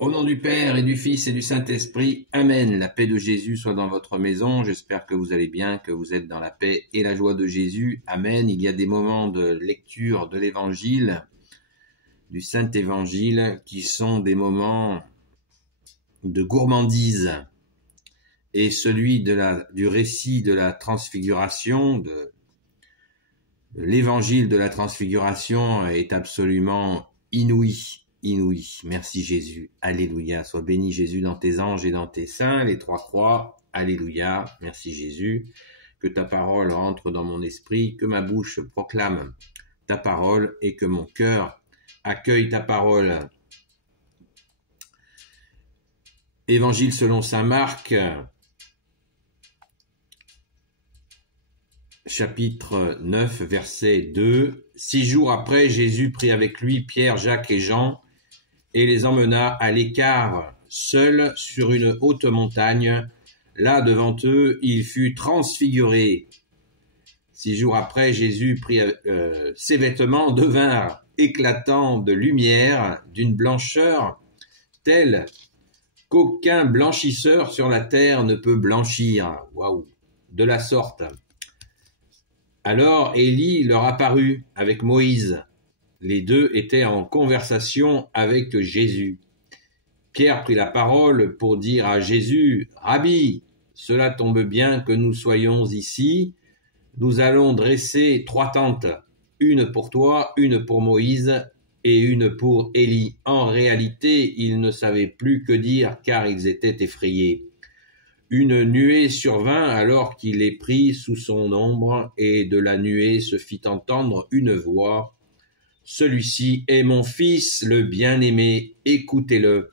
Au nom du Père et du Fils et du Saint-Esprit, Amen. La paix de Jésus soit dans votre maison. J'espère que vous allez bien, que vous êtes dans la paix et la joie de Jésus. Amen. Il y a des moments de lecture de l'Évangile, du Saint-Évangile, qui sont des moments de gourmandise. Et celui du récit de la transfiguration, de l'Évangile de la transfiguration est absolument inouï. Inouï. Merci Jésus. Alléluia. Sois béni Jésus dans tes anges et dans tes saints, les trois croix. Alléluia. Merci Jésus. Que ta parole entre dans mon esprit, que ma bouche proclame ta parole et que mon cœur accueille ta parole. Évangile selon saint Marc, chapitre 9, verset 2. 6 jours après, Jésus prit avec lui Pierre, Jacques et Jean et les emmena à l'écart, seul sur une haute montagne. Là, devant eux, il fut transfiguré. 6 jours après, Jésus prit ses vêtements devinrent éclatants de lumière, d'une blancheur telle qu'aucun blanchisseur sur la terre ne peut blanchir. Waouh! De la sorte. Alors Élie leur apparut avec Moïse. Les deux étaient en conversation avec Jésus. Pierre prit la parole pour dire à Jésus, « Rabbi, cela tombe bien que nous soyons ici. Nous allons dresser 3 tentes, une pour toi, une pour Moïse et une pour Élie. » En réalité, ils ne savaient plus que dire car ils étaient effrayés. Une nuée survint alors qu'il les prit sous son ombre, et de la nuée se fit entendre une voix. « Celui-ci est mon fils, le bien-aimé, écoutez-le. »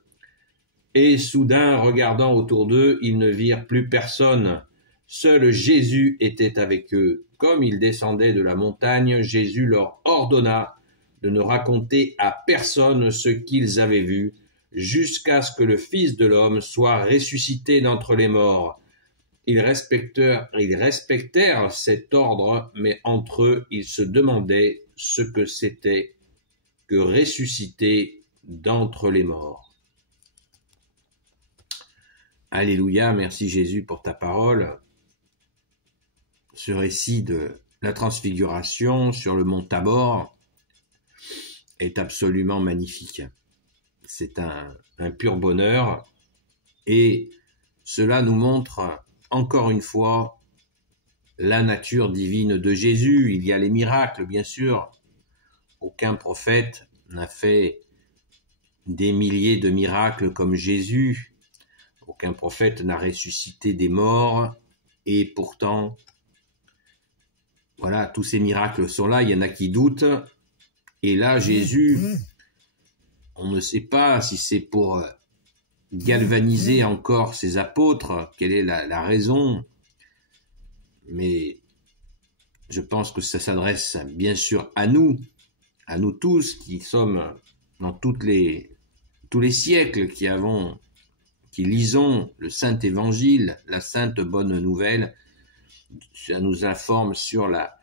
Et soudain, regardant autour d'eux, ils ne virent plus personne. Seul Jésus était avec eux. Comme ils descendaient de la montagne, Jésus leur ordonna de ne raconter à personne ce qu'ils avaient vu, jusqu'à ce que le Fils de l'homme soit ressuscité d'entre les morts. Ils respectèrent cet ordre, mais entre eux, ils se demandaient ce que c'était que ressusciter d'entre les morts. Alléluia, merci Jésus pour ta parole. Ce récit de la transfiguration sur le mont Tabor est absolument magnifique. C'est un pur bonheur et cela nous montre encore une fois la nature divine de Jésus. Il y a les miracles, bien sûr. Aucun prophète n'a fait des milliers de miracles comme Jésus. Aucun prophète n'a ressuscité des morts et pourtant, voilà, tous ces miracles sont là. Il y en a qui doutent et là, Jésus, on ne sait pas si c'est pour galvaniser encore ses apôtres, quelle est la raison, mais je pense que ça s'adresse bien sûr à nous tous qui sommes dans tous les siècles, qui lisons le Saint Évangile, la Sainte Bonne Nouvelle. Ça nous informe sur la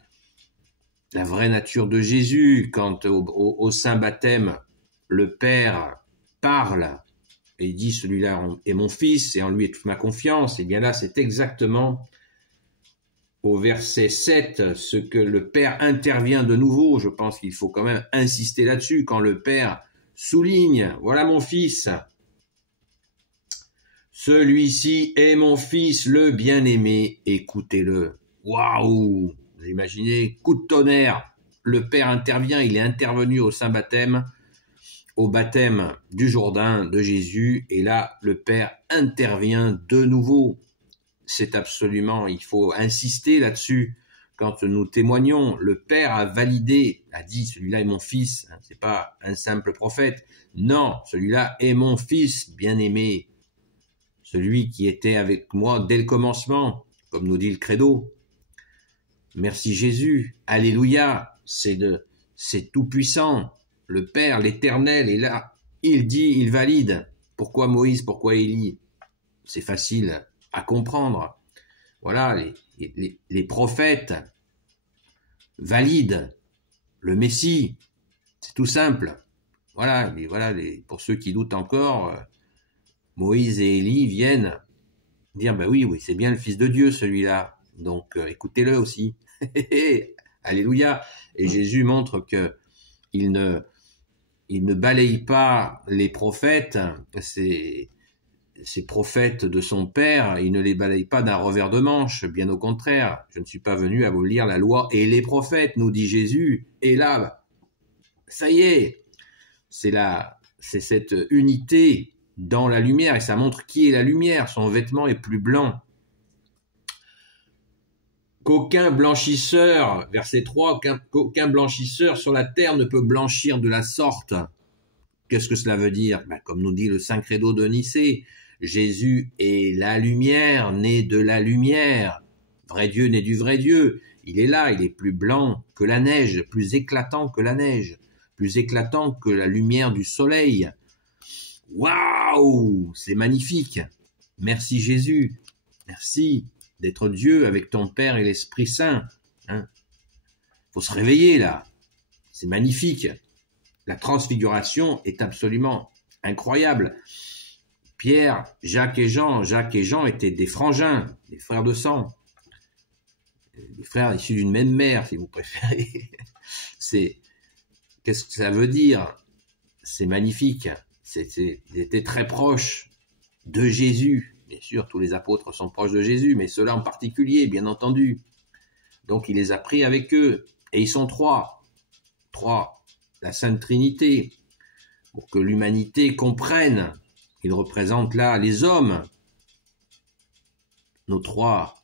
vraie nature de Jésus. Quand au Saint Baptême, le Père parle et dit « Celui-là est mon Fils et en lui est toute ma confiance », et bien là, c'est exactement au verset 7 ce que le Père intervient de nouveau. Je pense qu'il faut quand même insister là-dessus, quand le Père souligne « Voilà mon Fils, celui-ci est mon Fils, le bien-aimé, écoutez-le. » Waouh! Vous imaginez, coup de tonnerre, le Père intervient, il est intervenu au Saint Baptême, au baptême du Jourdain de Jésus, et là, le Père intervient de nouveau. C'est absolument, il faut insister là-dessus. Quand nous témoignons, le Père a validé, a dit, celui-là est mon Fils, c'est pas un simple prophète. Non, celui-là est mon Fils bien-aimé, celui qui était avec moi dès le commencement, comme nous dit le Credo. Merci Jésus, alléluia, c'est tout puissant. Le Père, l'Éternel est là, il dit, il valide. Pourquoi Moïse, pourquoi Élie? C'est facile à comprendre. Voilà, les prophètes valident le Messie. C'est tout simple. voilà, pour ceux qui doutent encore, Moïse et Élie viennent dire, ben oui, c'est bien le Fils de Dieu, celui-là. Donc, écoutez-le aussi. Alléluia. Et Jésus montre que il ne balaye pas les prophètes, ces prophètes de son Père, il ne les balaye pas d'un revers de manche, bien au contraire. Je ne suis pas venu abolir la loi et les prophètes, nous dit Jésus. Et là, ça y est, c'est cette unité dans la lumière, et ça montre qui est la lumière. Son vêtement est plus blanc qu'aucun blanchisseur, verset 3, qu'aucun blanchisseur sur la terre ne peut blanchir de la sorte. Qu'est-ce que cela veut dire? Comme nous dit le Saint Credo de Nicée, Jésus est la lumière, né de la lumière. Vrai Dieu né du vrai Dieu. Il est là, il est plus blanc que la neige, plus éclatant que la neige, plus éclatant que la lumière du soleil. Waouh, c'est magnifique. Merci Jésus. Merci d'être Dieu avec ton Père et l'Esprit Saint. Faut se réveiller là. C'est magnifique. La transfiguration est absolument incroyable. Pierre, Jacques et Jean étaient des frangins, des frères de sang, des frères issus d'une même mère, si vous préférez. Qu'est-ce que ça veut dire? C'est magnifique. Ils étaient très proches de Jésus. Bien sûr, tous les apôtres sont proches de Jésus, mais ceux-là en particulier, bien entendu. Donc, il les a pris avec eux. Et ils sont trois, la Sainte Trinité, pour que l'humanité comprenne. Ils représentent là les hommes, nos trois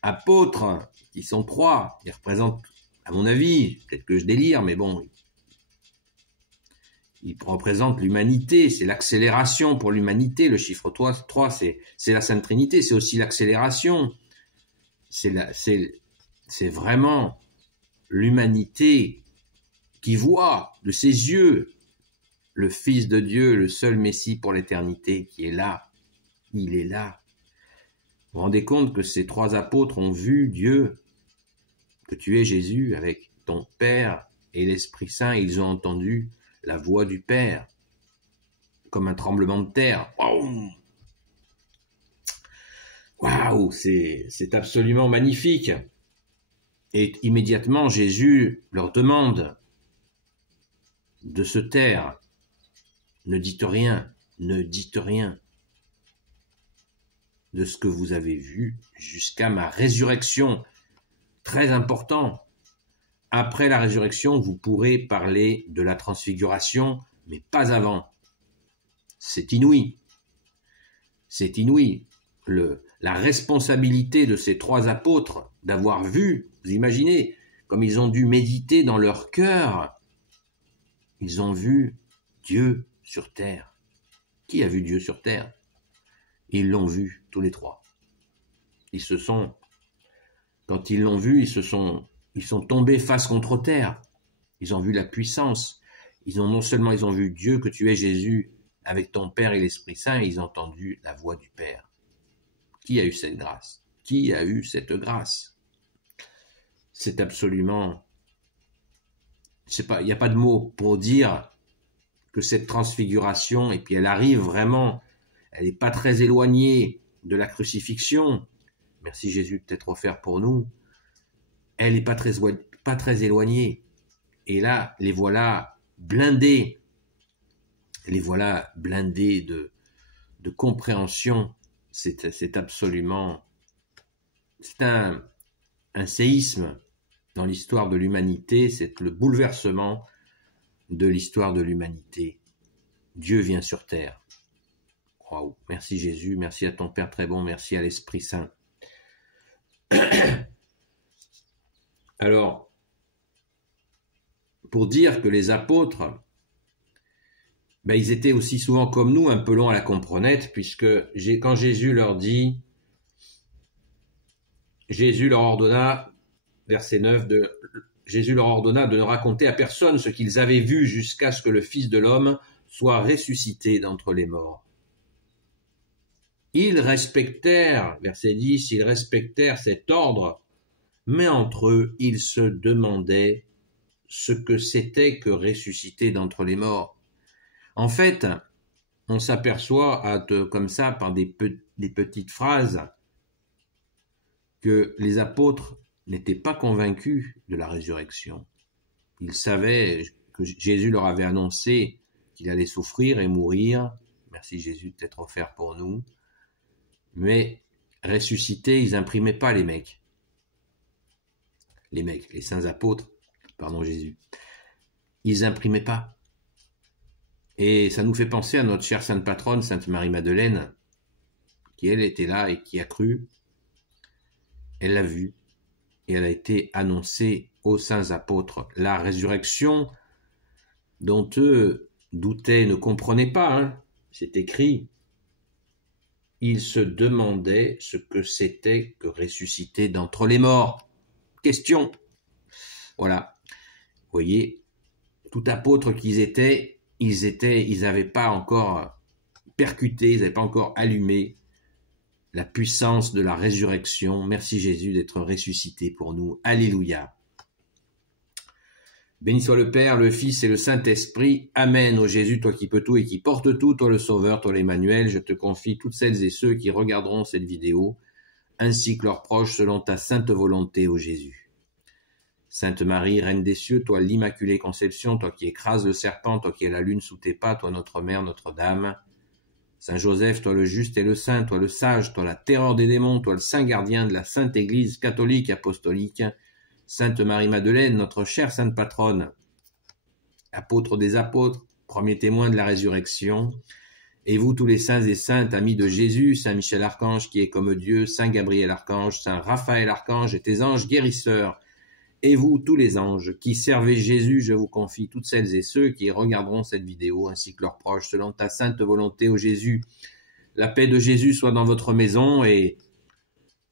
apôtres, qui sont trois. Ils représentent, à mon avis, peut-être que je délire, mais bon, ils représentent l'humanité, c'est l'accélération pour l'humanité. Le chiffre 3, c'est la Sainte Trinité, c'est aussi l'accélération. C'est vraiment l'humanité qui voit de ses yeux le Fils de Dieu, le seul Messie pour l'éternité, qui est là. Il est là. Vous vous rendez compte que ces trois apôtres ont vu Dieu, que tu es Jésus avec ton Père et l'Esprit Saint, et ils ont entendu la voix du Père, comme un tremblement de terre. Waouh, c'est absolument magnifique. Et immédiatement, Jésus leur demande de se taire. Ne dites rien de ce que vous avez vu jusqu'à ma résurrection. Très important. Après la résurrection, vous pourrez parler de la transfiguration, mais pas avant. C'est inouï. C'est inouï. La responsabilité de ces trois apôtres d'avoir vu, vous imaginez, comme ils ont dû méditer dans leur cœur, ils ont vu Dieu sur terre. Qui a vu Dieu sur terre? Ils l'ont vu, tous les trois. Quand ils l'ont vu, ils sont tombés face contre terre. Ils ont vu la puissance. Non seulement ils ont vu Dieu, que tu es Jésus, avec ton Père et l'Esprit Saint, et ils ont entendu la voix du Père. Qui a eu cette grâce? Qui a eu cette grâce? C'est absolument... il n'y a pas de mots pour dire que cette transfiguration, et puis elle arrive vraiment, elle n'est pas très éloignée de la crucifixion. Merci Jésus de t'être offert pour nous. Elle n'est pas très éloignée. Et là, les voilà blindés. Les voilà blindés de compréhension. C'est absolument... C'est un séisme dans l'histoire de l'humanité. C'est le bouleversement de l'histoire de l'humanité. Dieu vient sur terre. Waouh. Merci Jésus, merci à ton Père très bon, merci à l'Esprit Saint. Alors, pour dire que les apôtres, ils étaient aussi souvent comme nous, un peu longs à la comprenette, puisque quand Jésus leur dit, Jésus leur ordonna, verset 9, Jésus leur ordonna de ne raconter à personne ce qu'ils avaient vu jusqu'à ce que le Fils de l'homme soit ressuscité d'entre les morts. Ils respectèrent, verset 10, ils respectèrent cet ordre, mais entre eux, ils se demandaient ce que c'était que ressusciter d'entre les morts. En fait, on s'aperçoit comme ça par des petites phrases que les apôtres n'étaient pas convaincus de la résurrection. Ils savaient que Jésus leur avait annoncé qu'il allait souffrir et mourir. Merci Jésus de t'être offert pour nous. Mais ressusciter, ils n'imprimaient pas les mecs. Les saints apôtres, pardon Jésus. Ils n'imprimaient pas. Et ça nous fait penser à notre chère sainte patronne, Sainte Marie-Madeleine, qui elle était là et qui a cru. Elle l'a vu et elle a été annoncée aux saints apôtres. La résurrection dont eux doutaient, ne comprenaient pas, hein, c'est écrit. Ils se demandaient ce que c'était que ressusciter d'entre les morts. Question. Voilà. Vous voyez, tout apôtre qu'ils étaient, ils n'avaient pas encore percuté, ils n'avaient pas encore allumé la puissance de la résurrection. Merci Jésus d'être ressuscité pour nous. Alléluia. Béni soit le Père, le Fils et le Saint-Esprit. Amen. Ô Jésus, toi qui peux tout et qui portes tout, toi le Sauveur, toi l'Emmanuel, je te confie toutes celles et ceux qui regarderont cette vidéo, ainsi que leurs proches, selon ta sainte volonté, ô Jésus. Sainte Marie, Reine des cieux, toi l'Immaculée Conception, toi qui écrases le serpent, toi qui es la lune sous tes pas, toi notre Mère, Notre-Dame. Saint Joseph, toi le juste et le saint, toi le sage, toi la terreur des démons, toi le saint gardien de la Sainte Église catholique apostolique. Sainte Marie-Madeleine, notre chère sainte patronne, apôtre des apôtres, premier témoin de la résurrection, et vous tous les saints et saintes, amis de Jésus, Saint Michel Archange qui est comme Dieu, Saint Gabriel Archange, Saint Raphaël Archange et tes anges guérisseurs, et vous tous les anges qui servez Jésus, je vous confie toutes celles et ceux qui regarderont cette vidéo, ainsi que leurs proches, selon ta sainte volonté, ô Jésus. La paix de Jésus soit dans votre maison, et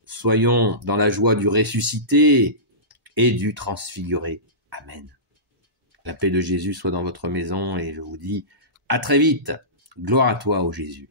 soyons dans la joie du ressuscité et du transfiguré. Amen. La paix de Jésus soit dans votre maison, et je vous dis à très vite. Gloire à toi, ô Jésus.